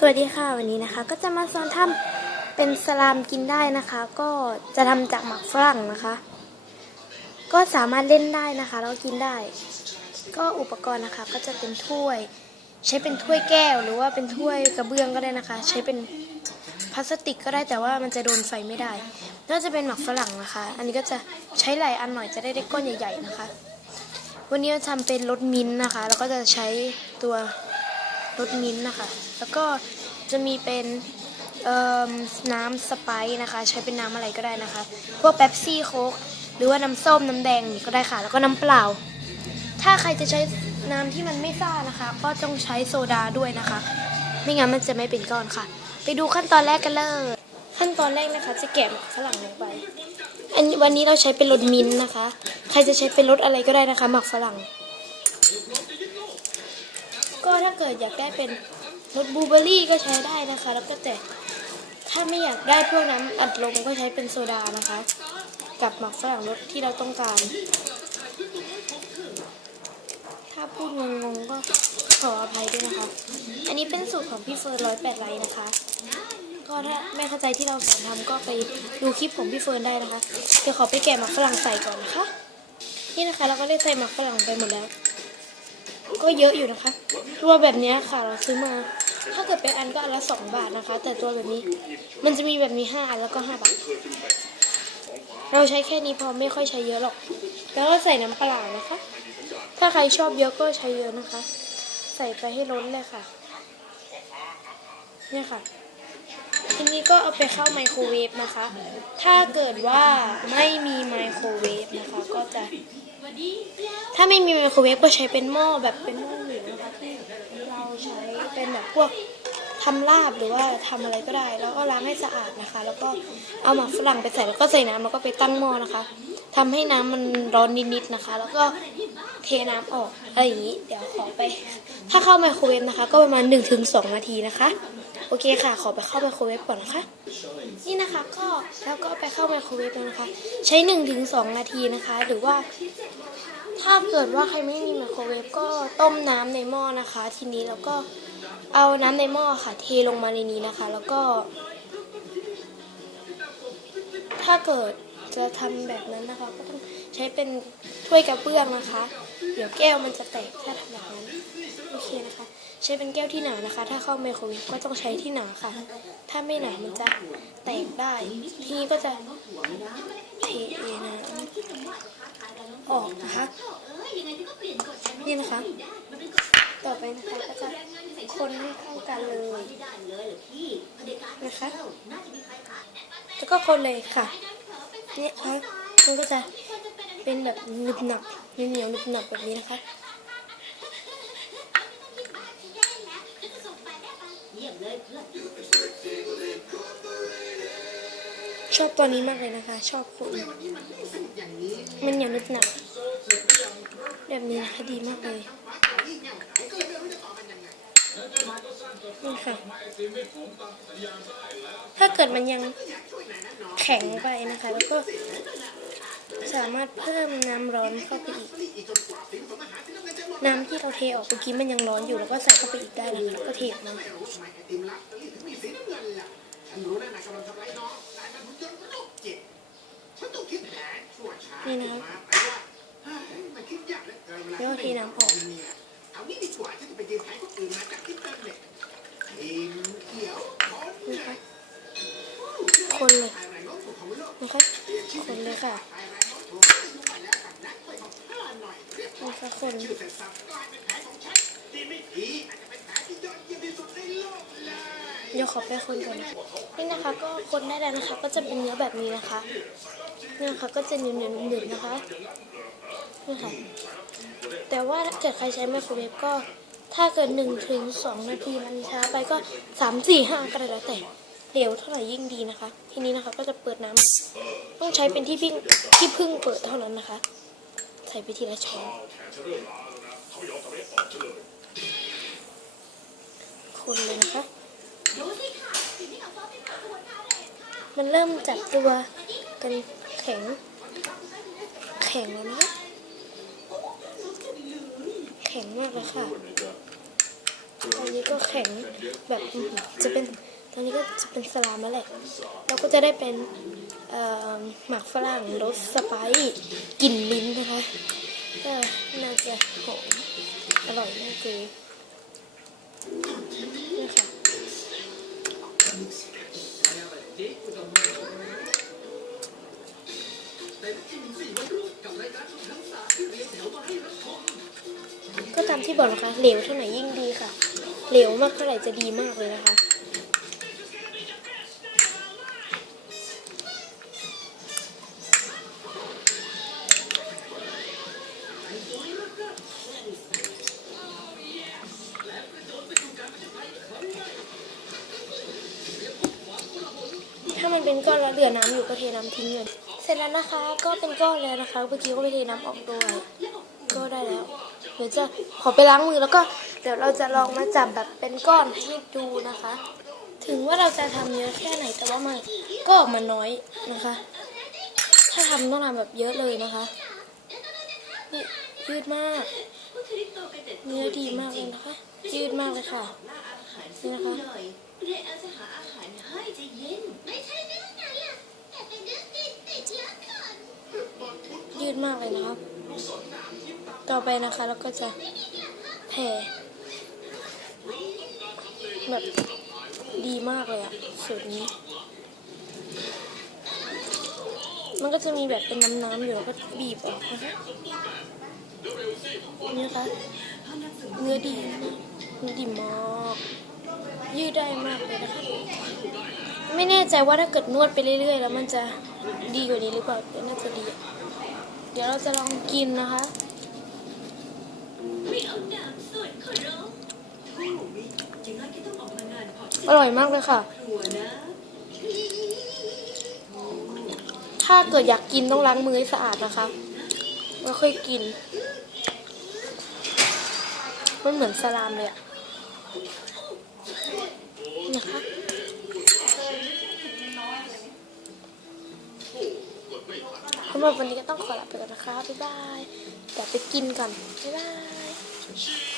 สวัสดีค่ะวันนี้นะคะ ก็จะมาสอนทำเป็นสลามกินได้นะคะ ก็จะทำจากหมักฝรั่งนะคะ ก็สามารถเล่นได้นะคะแล้วกินได้ ก็อุปกรณ์นะคะก็จะเป็นถ้วย ใช้เป็นถ้วยแก้วหรือว่าเป็นถ้วยกระเบื้องก็ได้นะคะ ใช้เป็นพลาสติกก็ได้แต่ว่ามันจะโดนไฟไม่ได้น่าจะเป็นหมักฝรั่งนะคะ อันนี้ก็จะใช้หลายอันหน่อยจะได้ได้ก้อนใหญ่ ๆนะคะ วันนี้เราทำเป็นรสมิ้นนะคะ แล้วก็จะใช้ตัว รสมิ้นท์นะคะ แล้วก็จะมีเป็นน้ำสไปซ์นะคะ ใช้เป็นน้ำอะไรก็ได้นะคะ พวกเป๊ปซี่โค้กหรือว่าน้ำส้มน้ำแดงก็ได้ค่ะ แล้วก็น้ำเปล่า ถ้าใครจะใช้น้ำที่มันไม่ซ่านะคะ ก็ต้องใช้โซดาด้วยนะคะ ไม่งั้นมันจะไม่เป็นก้อนค่ะ ไปดูขั้นตอนแรกกันเลย ขั้นตอนแรกนะคะ จะแกะฝรั่งลงไปอันวันนี้เราใช้เป็นรสมิ้นท์นะคะ ใครจะใช้เป็นรสอะไรก็ได้นะคะ หมักฝรั่ง ก็ถ้าเกิดอยากได้เป็นรสบลูเบอรี่ก็ใช้ได้นะคะ แล้วก็แต่ถ้าไม่อยากได้พวกน้ำอัดลมก็ใช้เป็นโซดานะคะ กับหมักฝรั่งรสที่เราต้องการ ถ้าพูดงงๆก็ขออภัยด้วยนะคะ อันนี้เป็นสูตรของพี่เฟิร์นร้อยแปดไลน์นะคะ ก็ถ้าไม่เข้าใจที่เราสอนทำก็ไปดูคลิปของพี่เฟิร์นได้นะคะ เดี๋ยวขอไปแกะหมักฝรั่งใส่ก่อนนะคะ นี่นะคะเราก็ได้ใส่หมักฝรั่งไปหมดแล้ว ก็เยอะอยู่นะคะ ตัวแบบนี้ค่ะเราซื้อมา ถ้าเกิดเป็นอันก็อันละสองบาทนะคะ แต่ตัวแบบนี้มันจะมีแบบนี้ห้าอันแล้วก็ห้าบาท เราใช้แค่นี้พอไม่ค่อยใช้เยอะหรอก แล้วก็ใส่น้ำเปล่านะคะ ถ้าใครชอบเยอะก็ใช้เยอะนะคะ ใส่ไปให้ล้นเลยค่ะ เนี่ยค่ะทีนี้ก็เอาไปเข้าไมโครเวฟนะคะ ถ้าเกิดว่าไม่มีไมโครเว จะถ้าไม่มีไมโครเวฟก็ใช้เป็นหม้อแบบเป็นหม้อหรือนะคะที่เราใช้เป็นแบบพวกทำลาบหรือว่าทำอะไรก็ได้ แล้วก็ล้างให้สะอาดนะคะ แล้วก็เอาหมักฝรั่งไปใส่แล้วก็ใส่น้ำแล้วก็ไปตั้งหม้อนะคะ ทำให้น้ำมันร้อนนิดๆนะคะ แล้วก็เทน้ำออกอะไรอย่างนี้ เดี๋ยวขอไป ถ้าเข้าไมโครเวฟนะคะ ก็ประมาณ 1-2 นาทีนะคะ โอเคค่ะ ขอไปเข้าไมโครเวฟก่อนนะคะ นี่นะคะก็แล้วก็ไปเข้าไมโครเวฟนะคะ ใช้ 1-2 นาทีนะคะ หรือว่า ถ้าเกิดว่าใครไม่มีไมโครเวฟก็ต้มน้ำในหม้อนะคะ ทีนี้แล้วก็เอาน้ำในหม้อค่ะ เทลงมาในนี้นะคะ แล้วก็ ถ้าเกิด จะทำแบบนั้นนะคะ ก็ต้องใช้เป็นถ้วยกระเบื้องนะคะ เดี๋ยวแก้วมันจะแตกถ้าทำแบบนั้นโอเคนะคะ ใช้เป็นแก้วที่หนานะคะ ถ้าเข้าไมโครเวฟก็ต้องใช้ที่หนาค่ะ ถ้าไม่หนามันจะแตกได้ ทีนี้ก็จะเทน้ำออกนะคะนี่นะคะ ต่อไปนะคะก็จะคนให้เข้ากันเลยนะคะ แล้วก็คนเลยค่ะ เนี่ยค่ะมันก็จะเป็นแบบหนึบหนับเหนียวหนึบหนับแบบนี้นะคะชอบตัวนี้มากเลยนะคะ ชอบคุณมันเหนียวหนึบหนับแบบนี้นะคะดีมากเลย ค่ะ ถ้าเกิดมันยังแข็งไปนะคะ แล้วก็สามารถเพิ่มน้ำร้อนเข้าไปอีก น้ำที่เราเทออกเมื่อกี้มันยังร้อนอยู่แล้วก็ใส่เข้าไปอีกได้นะคะแล้วก็เทออกมานี่นะคะแล้วก็เทน้ำออก ดี๋ยวขอไปคนก่อนนะนี่นะคะก็คนได้แล้วนะคะ ก็จะเป็นเนื้อแบบนี้นะคะนี่นะคะก็จะเหนียวเหนียวหนึบๆนะคะนี่ค่ะแต่ว่าถ้าเกิดใครใช้ไมโครเวฟก็ถ้าเกิดหนึ่งถึงสองนาทีมันช้าไปก็สามสี่ห้าก็ได้แล้วแต่เร็วเท่าไหร่ยิ่งดีนะคะ ทีนี้นะคะก็จะเปิดน้ำต้องใช้เป็นที่พึ่งที่พึ่งเปิดเท่านั้นนะคะ ใส่ไปทีละช้อนเลยนะคะ มันเริ่มจับตัวกันแข็ง แข็งแล้วนะแข็งมากเลยค่ะ ตอนนี้ก็แข็งแบบจะเป็นตอนนี้ก็จะเป็นสลามแล้วแหละเราก็จะได้เป็นหมักฝรั่งรสสไปซ์กลิ่นมิ้นท์นะคะก็น่าจะหอมอร่อยมากเก็ตามที่บอกนะคะเหลวเท่าไหร่ยิ่งดีค่ะ เหลวมากเท่าไหร่จะดีมากเลยนะคะถ้ามันเป็นก้อนแล้วเหลือน้ำอยู่ก็เทน้ำทิ้งเลย เสร็จแล้วนะคะ ก็เป็นก้อนแล้วนะคะ เมื่อกี้ก็ไปเทน้ำออกด้วย ก็ได้แล้ว เดี๋ยวจะขอไปล้างมือแล้วก็เดี๋ยวเราจะลองมาจับแบบเป็นก้อนให้ดูนะคะ ถึงว่าเราจะทำเยอะแค่ไหนแต่ว่ามันก็ออกมาน้อยนะคะ ถ้าทำต้องทำแบบเยอะเลยนะคะนี่ยืดมากเนื้อดีมากเลยนะคะ ยืดมากเลยค่ะนี่นะคะยืดมากเลยนะครับ ต่อไปนะคะแล้วก็จะแผ่แบบดีมากเลยอะสูตรนี้ มันก็จะมีแบบเป็นน้ำๆอยู่แล้วก็บีบออกนะคะนี่นะคะเนื้อดีเนื้อดีมากยืดได้มากเลยนะคะไม่แน่ใจว่าถ้าเกิดนวดไปเรื่อยๆ แล้วมันจะดีกว่านี้หรือเปล่าน่าจะดี เดี๋ยวเราจะลองกินนะคะ ไม่เอานักส่วนขอร้องโธ่วิอย่างน้อยก็ต้องออกมางานพออร่อยมากเลยค่ะ ครัวนะถ้าเกิดอยากกินต้องล้างมือให้สะอาดนะคะแล้วค่อยกิน มันเหมือนสลามเลยอะนะคะสำหรับวันนี้ก็ต้องขอลาไปก่อนนะคะ บ๊ายบายเดี๋ยวไปกินก่อน บ๊ายบาย Cheers!